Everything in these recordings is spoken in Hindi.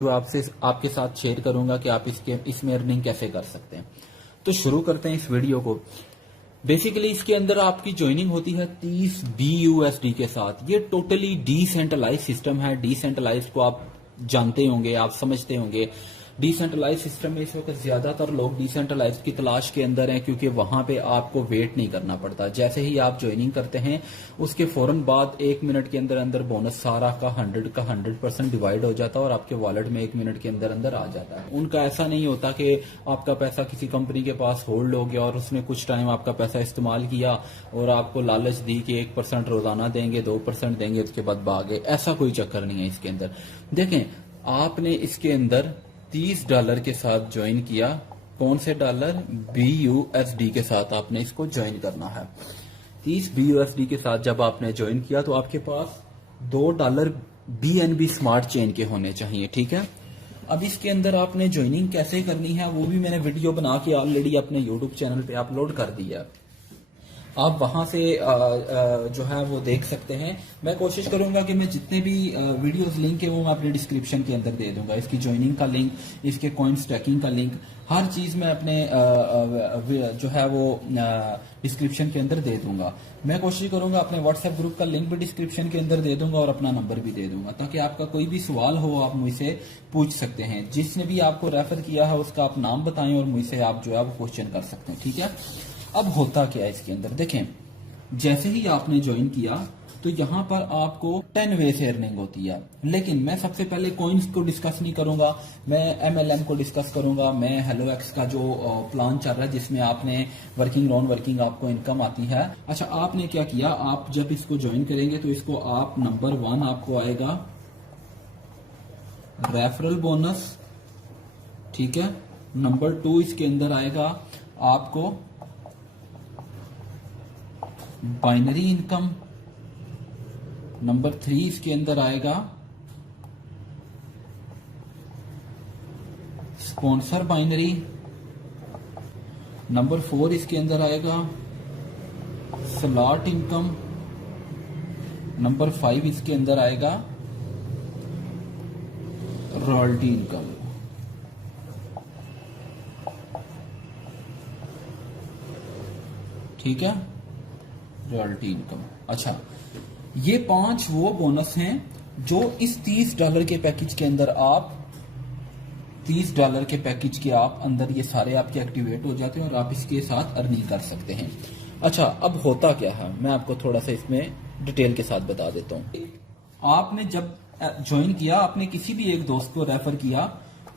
जो आपसे आपके साथ शेयर करूंगा कि आप इसमें अर्निंग कैसे कर सकते हैं। तो शुरू करते हैं इस वीडियो को। बेसिकली इसके अंदर आपकी ज्वाइनिंग होती है 30 BUSD के साथ। ये टोटली डिसेंट्रलाइज सिस्टम है। डिसेंट्रलाइज को आप जानते होंगे, आप समझते होंगे। डिसेंट्रलाइज सिस्टम में इस वक्त ज्यादातर लोग डिसेंट्रलाइज की तलाश के अंदर हैं, क्योंकि वहां पे आपको वेट नहीं करना पड़ता। जैसे ही आप ज्वाइनिंग करते हैं उसके फौरन बाद 1 मिनट के अंदर अंदर बोनस सारा का 100% डिवाइड हो जाता है और आपके वॉलेट में 1 मिनट के अंदर अंदर आ जाता है। उनका ऐसा नहीं होता कि आपका पैसा किसी कंपनी के पास होल्ड हो गया और उसने कुछ टाइम आपका पैसा इस्तेमाल किया और आपको लालच दी कि 1% रोजाना देंगे, 2% देंगे, उसके बाद भागे। ऐसा कोई चक्कर नहीं है इसके अंदर। देखें, आपने इसके अंदर $30 के साथ ज्वाइन किया। कौन से डॉलर? BUSD के साथ आपने इसको ज्वाइन करना है। 30 BUSD के साथ जब आपने ज्वाइन किया तो आपके पास $2 BNB स्मार्ट चेन के होने चाहिए, ठीक है। अब इसके अंदर आपने ज्वाइनिंग कैसे करनी है वो भी मैंने वीडियो बना के ऑलरेडी अपने यूट्यूब चैनल पे अपलोड कर दिया। आप वहां से जो है वो देख सकते हैं। मैं कोशिश करूंगा कि मैं जितने भी वीडियोस लिंक है वो मैं अपने डिस्क्रिप्शन के अंदर दे दूंगा। इसकी ज्वाइनिंग का लिंक, इसके कॉइन स्टैकिंग का लिंक, हर चीज मैं अपने जो है वो डिस्क्रिप्शन के अंदर दे दूंगा। मैं कोशिश करूंगा अपने व्हाट्सएप ग्रुप का लिंक भी डिस्क्रिप्शन के अंदर दे दूंगा और अपना नंबर भी दे दूंगा, ताकि आपका कोई भी सवाल हो आप मुझसे पूछ सकते हैं। जिसने भी आपको रेफर किया है उसका आप नाम बताएं और मुझसे आप जो है वो क्वेश्चन कर सकते हैं, ठीक है। अब होता क्या है इसके अंदर, देखें, जैसे ही आपने ज्वाइन किया तो यहां पर आपको 10 वे से अर्निंग होती है। लेकिन मैं सबसे पहले कॉइन्स को डिस्कस नहीं करूंगा, मैं MLM को डिस्कस करूंगा। मैं हेलोएक्स का जो प्लान चल रहा है जिसमें आपने वर्किंग नॉन वर्किंग आपको इनकम आती है। अच्छा, आपने क्या किया, आप जब इसको ज्वाइन करेंगे तो इसको आप नंबर 1 आपको आएगा रेफरल बोनस, ठीक है। नंबर 2 इसके अंदर आएगा आपको बाइनरी इनकम। नंबर 3 इसके अंदर आएगा स्पॉन्सर बाइनरी। नंबर 4 इसके अंदर आएगा स्लॉट इनकम। नंबर 5 इसके अंदर आएगा रॉयल्टी इनकम। ठीक है, रॉयल्टी इनकम। अच्छा, ये 5 वो बोनस हैं जो इस $30 के पैकेज के अंदर आप $30 के पैकेज के आप अंदर ये सारे आपके एक्टिवेट हो जाते हैं और आप इसके साथ अर्निंग कर सकते हैं। अच्छा, अब होता क्या है मैं आपको थोड़ा सा इसमें डिटेल के साथ बता देता हूं। आपने जब ज्वाइन किया, आपने किसी भी एक दोस्त को रेफर किया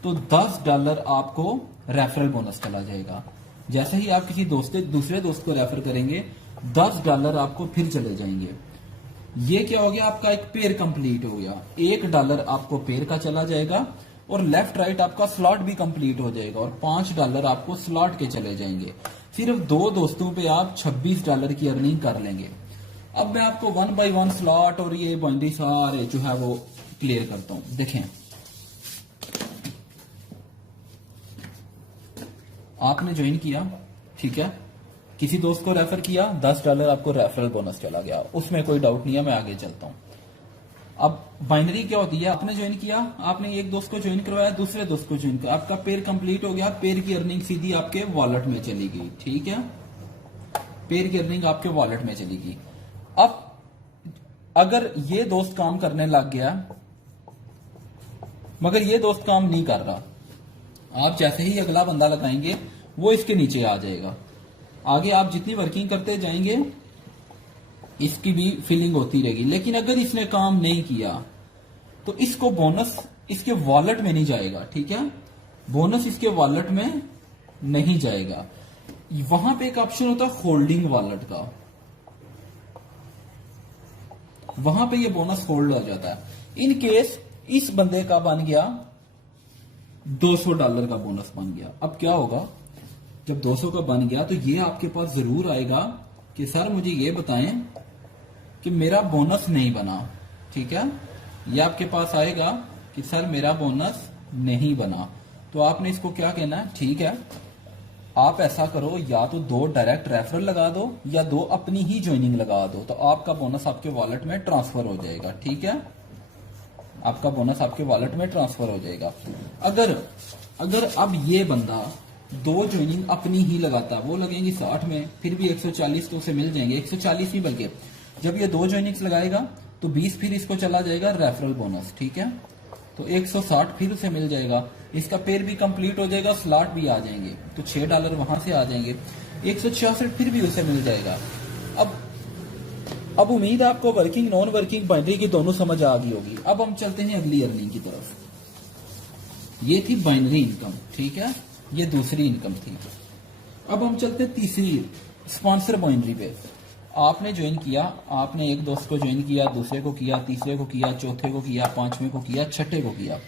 तो $10 आपको रेफरल बोनस चला जाएगा। जैसे ही आप किसी दूसरे दोस्त को रेफर करेंगे $10 आपको फिर चले जाएंगे। ये क्या हो गया, आपका एक पेयर कंप्लीट हो गया। $1 आपको पेयर का चला जाएगा और लेफ्ट राइट आपका स्लॉट भी कंप्लीट हो जाएगा और $5 आपको स्लॉट के चले जाएंगे। सिर्फ 2 दोस्तों पे आप $26 की अर्निंग कर लेंगे। अब मैं आपको 1 बाय 1 स्लॉट और ये बाइनरी सारे जो है वो क्लियर करता हूं। देखें, आपने ज्वाइन किया, ठीक है, किसी दोस्त को रेफर किया, $10 आपको रेफरल बोनस चला गया, उसमें कोई डाउट नहीं है। मैं आगे चलता हूं। अब बाइनरी क्या होती है, आपने ज्वाइन किया, आपने एक दोस्त को ज्वाइन करवाया, दूसरे दोस्त को ज्वाइन किया, आपका पेयर कंप्लीट हो गया, पेयर की अर्निंग सीधी आपके वॉलेट में चली गई, ठीक है। पेयर की अर्निंग आपके वॉलेट में चली गई। अब अगर ये दोस्त काम करने लग गया मगर ये दोस्त काम नहीं कर रहा, आप जैसे ही अगला बंदा लगाएंगे वो इसके नीचे आ जाएगा। आगे आप जितनी वर्किंग करते जाएंगे इसकी भी फिलिंग होती रहेगी। लेकिन अगर इसने काम नहीं किया तो इसको बोनस इसके वॉलेट में नहीं जाएगा, ठीक है। बोनस इसके वॉलेट में नहीं जाएगा। वहां पे एक ऑप्शन होता है होल्डिंग वॉलेट का, वहां पे ये बोनस होल्ड हो जाता है। इन केस इस बंदे का बन गया $200 का बोनस बन गया। अब क्या होगा, जब 200 का बन गया तो ये आपके पास जरूर आएगा कि सर मुझे ये बताएं कि मेरा बोनस नहीं बना, ठीक है। ये आपके पास आएगा कि सर मेरा बोनस नहीं बना। तो आपने इसको क्या कहना है, ठीक है, आप ऐसा करो, या तो 2 डायरेक्ट रेफरल लगा दो या 2 अपनी ही ज्वाइनिंग लगा दो, तो आपका बोनस आपके वॉलेट में ट्रांसफर हो जाएगा, ठीक है। आपका बोनस आपके वॉलेट में ट्रांसफर हो जाएगा। अगर अगर अब ये बंदा 2 ज्वाइनिंग अपनी ही लगाता, वो लगेंगी 60 में, फिर भी 140 तो उसे मिल जाएंगे, 140 ही बल्कि। जब ये 2 ज्वाइनिंग्स लगाएगा तो 20 फिर इसको चला जाएगा रेफरल बोनस, ठीक है। तो 160 फिर उसे मिल जाएगा, इसका पेयर भी कंप्लीट हो जाएगा, स्लॉट भी आ जाएंगे, तो $6 वहां से आ जाएंगे, 166 फिर भी उसे मिल जाएगा। अब उम्मीद है आपको वर्किंग नॉन वर्किंग बाइनरी की दोनों समझ आ गई होगी। अब हम चलते हैं अगली अर्निंग की तरफ। ये थी बाइनरी इनकम, ठीक है, ये दूसरी इनकम थी। अब हम चलते हैं तीसरी स्पॉन्सर बाइनरी पे। आपने ज्वाइन किया, आपने एक दोस्त को ज्वाइन किया, दूसरे को किया, तीसरे को किया, चौथे को किया, 5वें को किया, 6ठे को किया।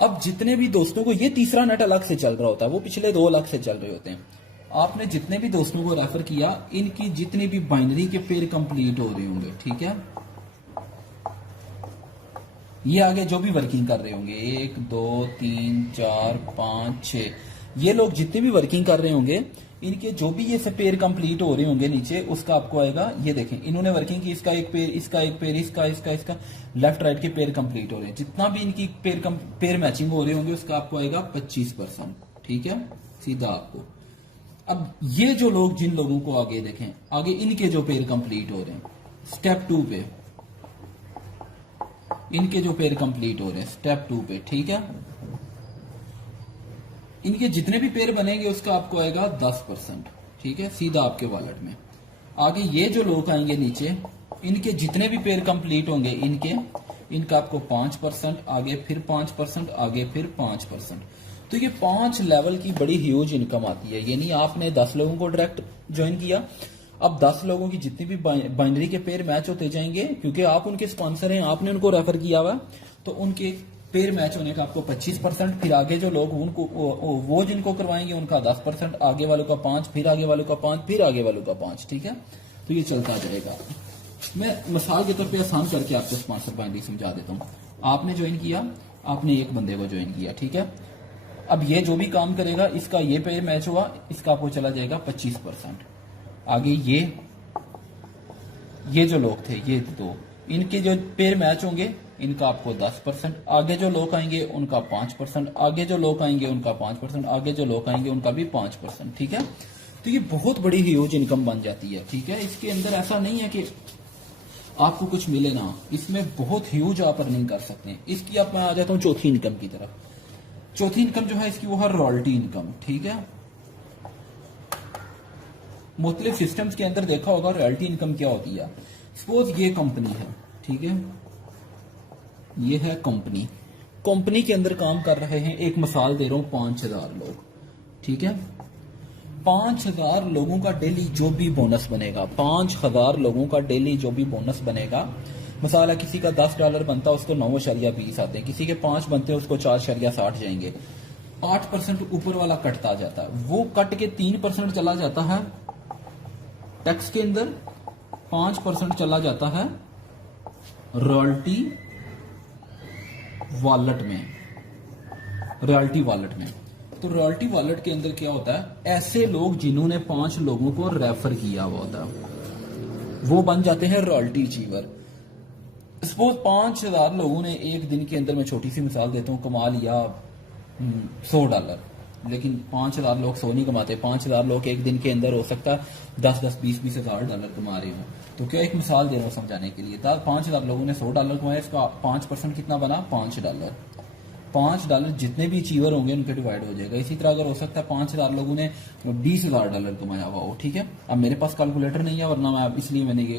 अब जितने भी दोस्तों को, ये तीसरा नेट अलग से चल रहा होता है, वो पिछले 2 अलग से चल रहे होते हैं। आपने जितने भी दोस्तों को रेफर किया, इनकी जितनी भी बाइनरी के पेयर कंप्लीट हो रहे होंगे, ठीक है। ये आगे जो भी वर्किंग कर रहे होंगे, 1 2 3 4 5 6, ये लोग जितने भी वर्किंग कर रहे होंगे, इनके जो भी ये पेयर कंप्लीट हो रहे होंगे नीचे, उसका आपको आएगा। ये देखें, इन्होंने वर्किंग की, इसका एक पेयर, इसका एक पेयर, इसका लेफ्ट राइट के पेयर कंप्लीट हो रहे हैं। जितना भी इनकी पेयर मैचिंग हो रहे होंगे, उसका आपको आएगा 25%, ठीक है, सीधा आपको। अब ये जो लोग, जिन लोगों को आगे देखें, आगे इनके जो पेयर कंप्लीट हो रहे हैं स्टेप 2 पे, इनके जो पेयर कंप्लीट हो रहे हैं स्टेप 2 पे, ठीक है, इनके जितने भी पेयर बनेंगे उसका आपको आएगा 10%, ठीक है, सीधा आपके वॉलेट में। आगे ये जो लोग आएंगे नीचे, इनके जितने भी पेयर कंप्लीट होंगे, इनका आपको 5%, आगे फिर 5%, आगे फिर 5%। तो ये 5 लेवल की बड़ी ह्यूज इनकम आती है। यानी आपने 10 लोगों को डायरेक्ट ज्वाइन किया, अब 10 लोगों की जितनी भी बाइनरी के पेयर मैच होते जाएंगे, क्योंकि आप उनके स्पॉन्सर हैं, आपने उनको रेफर किया हुआ, तो उनके पेयर मैच होने का आपको 25%, फिर आगे जो लोग उनको वो जिनको करवाएंगे उनका 10%, आगे वालों का 5, फिर आगे वालों का 5, फिर आगे वालों का 5, ठीक है। तो ये चलता जाएगा। मैं मिसाल के तौर पे आसान करके आपको स्पॉन्सर बाइनरी समझा देता हूँ। आपने ज्वाइन किया, आपने एक बंदे को ज्वाइन किया, ठीक है। अब ये जो भी काम करेगा, इसका ये पेयर मैच हुआ, इसका आपको चला जाएगा 25%। आगे ये जो लोग थे, ये 2, इनके जो पेयर मैच होंगे, इनका आपको 10%, आगे जो लोग आएंगे उनका 5%, आगे जो लोग आएंगे उनका 5%, आगे जो लोग आएंगे उनका भी 5%, ठीक है। तो ये बहुत बड़ी ह्यूज इनकम बन जाती है, ठीक है। इसके अंदर ऐसा नहीं है कि आपको कुछ मिले ना, इसमें बहुत ह्यूज आप अर्निंग कर सकते हैं। इसकी अब मैं आ जाता हूँ चौथी इनकम की तरफ। चौथी इनकम जो है इसकी, वो है रॉयल्टी इनकम, ठीक है। मुख्तलिफ सिस्टम्स के अंदर देखा होगा रॉयल्टी इनकम क्या होती है। सपोज ये कंपनी है, ठीक है, ये है कंपनी, कंपनी के अंदर काम कर रहे हैं, एक मिसाल दे रहा हूं, 5000 लोग, ठीक है। 5000 लोगों का डेली जो भी बोनस बनेगा, 5000 लोगों का डेली जो भी बोनस बनेगा, मिसाल है किसी का $10 बनता है, उसको 9.20 आते हैं, किसी के 5 बनते हैं, उसको 4.60 जाएंगे। 8% ऊपर वाला कटता जाता है, वो कट के 3% चला जाता है टैक्स के अंदर, 5% चला जाता है रॉयल्टी वॉलेट में, रॉयल्टी वॉलेट में। तो रॉयल्टी वॉलेट के अंदर क्या होता है, ऐसे लोग जिन्होंने 5 लोगों को रेफर किया हुआ होता है, वो बन जाते हैं रॉयल्टी अचीवर। सपोज 5000 लोगों ने एक दिन के अंदर, मैं छोटी सी मिसाल देता हूँ, कमा लिया $100, लेकिन 5000 लोग 100 नहीं कमाते। 5000 लोग एक दिन के अंदर हो सकता है 10-10, $20-20 हज़ार कमा रहे हो। तो क्या एक मिसाल दे रहा हूँ समझाने के लिए, 5000 लोगों ने $100 कमाया, इसका 5% कितना बना, $5। $5 जितने भी अचीवर होंगे उनके डिवाइड हो जाएगा। इसी तरह अगर हो सकता है 5000 लोगों ने $20,000 कमाया हुआ हो, ठीक है। अब मेरे पास कैलकुलेटर नहीं है, वरना मैं इसलिए मैंने ये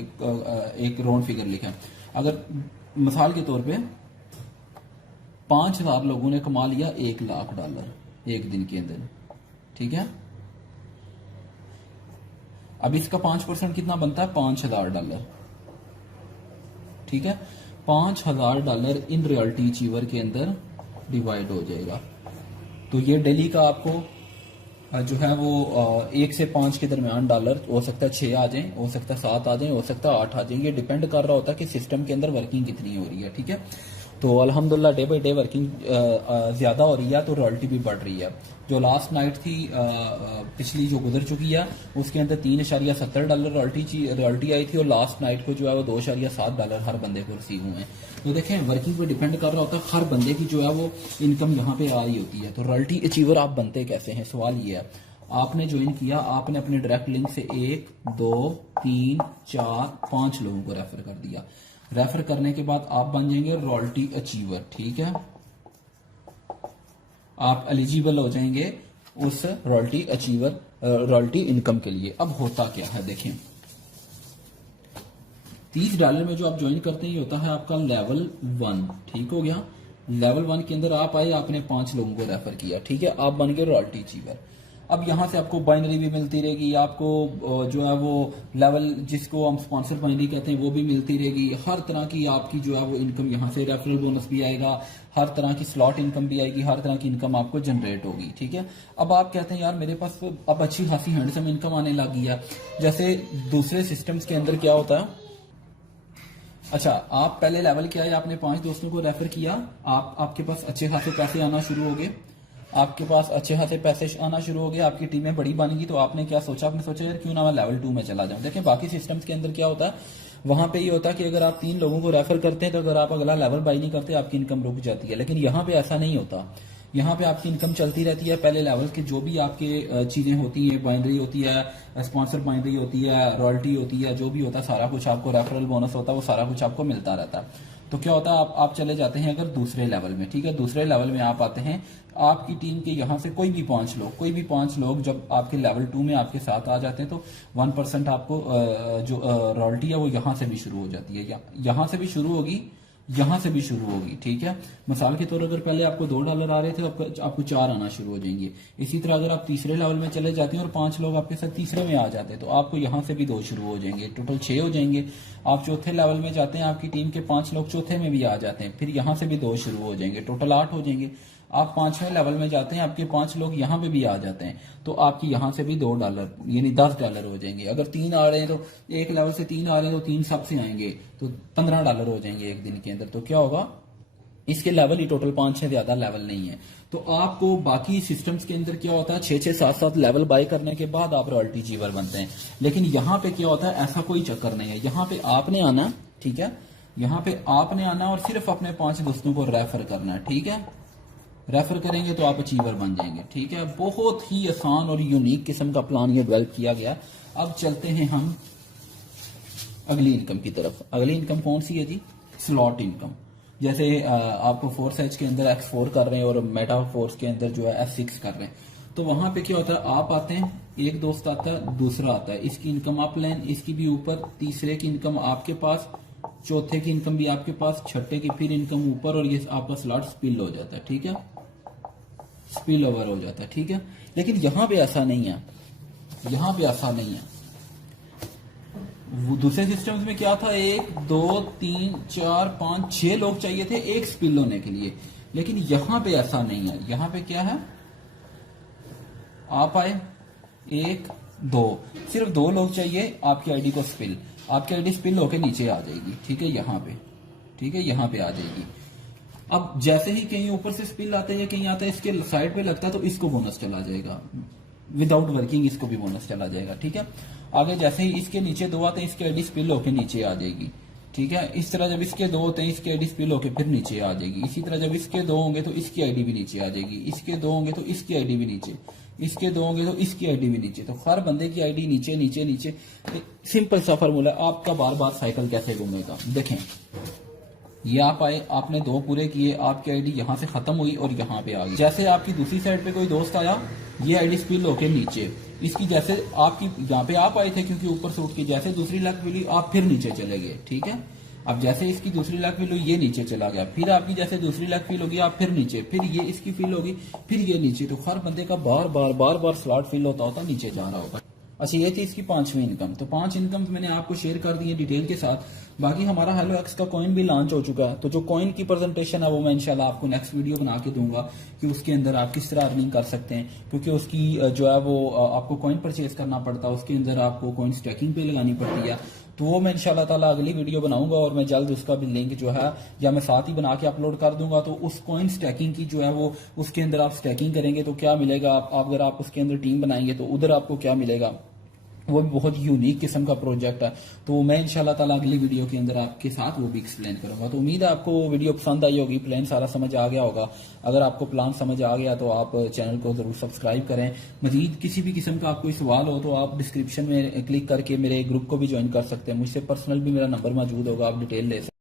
एक राउंड फिगर लिखा है। अगर मिसाल के तौर पे 5000 लोगों ने कमा लिया $1,00,000 एक दिन के अंदर, ठीक है। अब इसका 5% कितना बनता है, $5,000, ठीक है। $5,000 इन रॉयल्टी अचीवर के अंदर डिवाइड हो जाएगा। तो ये डेली का आपको जो है वो 1 से 5 के दरमियान डॉलर, हो सकता है 6 आ जाए, हो सकता है 7 आ जाए, हो सकता है 8 आ जाए, ये डिपेंड कर रहा होता है कि सिस्टम के अंदर वर्किंग कितनी हो रही है, ठीक है। तो अल्हम्दुलिल्लाह डे बाई डे वर्किंग ज़्यादा हो रही है, तो रॉयल्टी भी बढ़ रही है। जो लास्ट नाइट थी पिछली जो गुजर चुकी है, उसके अंदर $3.70 रॉयल्टी आई थी, और लास्ट नाइट को जो है वो $2.7 हर बंदे को रिसीव हुए हैं। तो देखें वर्किंग पे डिपेंड कर रहा होता है, हर बंदे की जो है वो इनकम यहाँ पे आ रही होती है। तो रॉयल्टी अचीवर आप बनते कैसे हैं, सवाल ये है। आपने ज्वाइन किया, आपने अपने डायरेक्ट लिंक से 1 2 3 4 5 लोगों को रेफर कर दिया। रेफर करने के बाद आप बन जाएंगे रॉयल्टी अचीवर, ठीक है। आप एलिजिबल हो जाएंगे उस रॉयल्टी अचीवर रॉयल्टी इनकम के लिए। अब होता क्या है देखें, $30 में जो आप ज्वाइन करते हैं ये होता है आपका लेवल 1, ठीक हो गया। लेवल 1 के अंदर आप आए, आपने 5 लोगों को रेफर किया, ठीक है, आप बन गए रॉयल्टी अचीवर। अब यहां से आपको बाइनरी भी मिलती रहेगी, आपको जो है वो लेवल जिसको हम स्पॉन्सर बाइनरी कहते हैं वो भी मिलती रहेगी। हर तरह की आपकी जो है वो इनकम यहाँ से, रेफरल बोनस भी आएगा, हर तरह की स्लॉट इनकम भी आएगी, हर तरह की इनकम आपको जनरेट होगी, ठीक है। अब आप कहते हैं यार मेरे पास अब अच्छी खासी हैंडसम इनकम आने लगी है। जैसे दूसरे सिस्टम्स के अंदर क्या होता है, अच्छा आप पहले लेवल के आए, आपने 5 दोस्तों को रेफर किया, आपके पास अच्छे खासे पैसे आना शुरू हो गए, आपके पास अच्छे खासे पैसे आना शुरू हो गए, आपकी टीमें बड़ी बन गई। तो आपने क्या सोचा, आपने सोचा यार क्यों ना मैं लेवल 2 में चला जाऊं। देखें बाकी सिस्टम्स के अंदर क्या होता है, वहां पे ये होता है कि अगर आप 3 लोगों को रेफर करते हैं तो अगर आप अगला लेवल बाई नहीं करते आपकी इनकम रुक जाती है। लेकिन यहाँ पे ऐसा नहीं होता, यहाँ पे आपकी इनकम चलती रहती है। पहले लेवल के जो भी आपके चीजें होती है, बाइनरी होती है, स्पॉन्सर बाइनरी होती है, रॉयल्टी होती है, जो भी होता है सारा कुछ आपको, रेफरल बोनस होता है, वो सारा कुछ आपको मिलता रहता है। तो क्या होता है, आप चले जाते हैं अगर दूसरे लेवल में, ठीक है, दूसरे लेवल में आप आते हैं, आपकी टीम के यहाँ से कोई भी 5 लोग जब आपके लेवल 2 में आपके साथ आ जाते हैं तो 1% आपको जो रॉयल्टी है वो यहाँ से भी शुरू हो जाती है, यहाँ से भी शुरू होगी, यहां से भी शुरू होगी, ठीक है। मिसाल के तौर अगर पहले आपको $2 आ रहे थे, आपको 4 आना शुरू हो जाएंगे। इसी तरह अगर आप तीसरे लेवल में चले जाते हैं और 5 लोग आपके साथ तीसरे में आ जाते हैं तो आपको यहां से भी 2 शुरू हो जाएंगे, टोटल 6 हो जाएंगे। आप चौथे लेवल में जाते हैं, आपकी टीम के 5 लोग चौथे में भी आ जाते हैं, फिर यहां से भी 2 शुरू हो जाएंगे, टोटल 8 हो जाएंगे। आप 5वें लेवल में जाते हैं, आपके 5 लोग यहाँ पे भी आ जाते हैं तो आपकी यहाँ से भी $2 यानी $10 हो जाएंगे। अगर 3 आ रहे हैं तो एक लेवल से 3 आ रहे हैं तो 3 सबसे आएंगे तो $15 हो जाएंगे एक दिन के अंदर। तो क्या होगा, इसके लेवल ही टोटल 5 से ज्यादा लेवल नहीं है। तो आपको बाकी सिस्टम्स के अंदर क्या होता है, 6-6, 7-7 लेवल बाय करने के बाद आप रॉयल्टी अचीवर बनते हैं। लेकिन यहाँ पे क्या होता है, ऐसा कोई चक्कर नहीं है। यहाँ पे आपने आना, ठीक है, यहाँ पे आपने आना और सिर्फ अपने 5 दोस्तों को रेफर करना है, ठीक है। रेफर करेंगे तो आप अचीवर बन जाएंगे, ठीक है। बहुत ही आसान और यूनिक किस्म का प्लान ये डेवलप किया गया। अब चलते हैं हम अगली इनकम की तरफ। अगली इनकम कौन सी है जी, स्लॉट इनकम। जैसे आपको फोर्स एच के अंदर X4 कर रहे हैं और मेटा फोर्स के अंदर जो है F6 कर रहे हैं, तो वहां पे क्या होता है, आप आते हैं, एक दोस्त आता है, दूसरा आता है, इसकी इनकम आप लें, इसकी भी ऊपर, तीसरे की इनकम आपके पास, चौथे की इनकम भी आपके पास, छठे की फिर इनकम ऊपर, और ये आपका स्लॉट स्पिल हो जाता है, ठीक है, स्पिल ओवर हो जाता है, ठीक है। लेकिन यहां पे ऐसा नहीं है, यहां पे ऐसा नहीं है। दूसरे सिस्टम्स में क्या था, 1 2 3 4 5 6 लोग चाहिए थे एक स्पिल होने के लिए, लेकिन यहां पे ऐसा नहीं है। यहां पे क्या है, आप आए 1 2, सिर्फ 2 लोग चाहिए आपकी आईडी को स्पिल, आपकी आईडी स्पिल होके नीचे आ जाएगी, ठीक है, यहां पे, ठीक है, यहां पे आ जाएगी। अब जैसे ही कहीं ऊपर से स्पिल आते हैं, कहीं आता है इसके साइड पे लगता है तो इसको बोनस चला जाएगा, विदाउट वर्किंग इसको भी बोनस चला जाएगा, ठीक है। आगे जैसे ही इसके नीचे 2 आते हैं, इसकी आईडी स्पिल होके नीचे आ जाएगी, ठीक है। इस तरह जब इसके 2 होते हैं, इसकी आईडी स्पिल होके फिर नीचे आ जाएगी। इसी तरह जब इसके 2 होंगे तो इसकी आईडी भी नीचे आ जाएगी, इसके 2 होंगे तो इसकी आईडी भी नीचे, इसके 2 होंगे तो इसकी आईडी भी नीचे। तो हर बंदे की आईडी नीचे नीचे नीचे। सिंपल सा फॉर्मूला, आपका बार बार साइकिल कैसे घूमेगा, देखें। ये आप आए, आपने 2 पूरे किए, आपकी आईडी यहां से खत्म हुई और यहां पे आ गई। जैसे आपकी दूसरी साइड पे कोई दोस्त आया, ये आईडी स्पिल होके नीचे, इसकी जैसे आपकी यहाँ पे आप आए थे क्योंकि ऊपर से उठ के, जैसे दूसरी लक मिली आप फिर नीचे चले गए, ठीक है। अब जैसे इसकी दूसरी लक फील हुई, ये नीचे चला गया, फिर आपकी जैसे दूसरी लक फील होगी आप फिर नीचे, फिर ये इसकी फील होगी, फिर ये नीचे। तो हर बंदे का बार बार स्लॉट फील होता नीचे जा रहा होगा। अच्छा, ये थी इसकी 5वीं इनकम। तो 5 इनकम मैंने आपको शेयर कर दी है डिटेल के साथ। बाकी हमारा हेलो एक्स का कॉइन भी लॉन्च हो चुका है, तो जो कॉइन की प्रेजेंटेशन है वो मैं इंशाल्लाह आपको नेक्स्ट वीडियो बना के दूंगा कि उसके अंदर आप किस तरह अर्निंग कर सकते हैं, क्योंकि उसकी जो है वो आपको कॉइन परचेज करना पड़ता है, उसके अंदर आपको कॉइन स्टैकिंग पे लगानी पड़ती है। तो वो मैं इंशाल्लाह ताला अगली वीडियो बनाऊंगा और मैं जल्द उसका भी लिंक जो है या मैं साथ ही बना के अपलोड कर दूंगा। तो उस कॉइन स्टैकिंग की जो है वो उसके अंदर आप स्टैकिंग करेंगे तो क्या मिलेगा, आप अगर आप उसके अंदर टीम बनाएंगे तो उधर आपको क्या मिलेगा, वो भी बहुत यूनिक किस्म का प्रोजेक्ट है। तो मैं इंशाल्लाह ताला अगली वीडियो के अंदर आपके साथ वो भी एक्सप्लेन करूंगा। तो उम्मीद है आपको वो वीडियो पसंद आई होगी, प्लान सारा समझ आ गया होगा। अगर आपको प्लान समझ आ गया तो आप चैनल को जरूर सब्सक्राइब करें। मजीद किसी भी किस्म का आपको सवाल हो तो आप डिस्क्रिप्शन में क्लिक करके मेरे ग्रुप को भी ज्वाइन कर सकते हैं। मुझसे पर्सनल भी मेरा नंबर मौजूद होगा, आप डिटेल ले सकते हैं।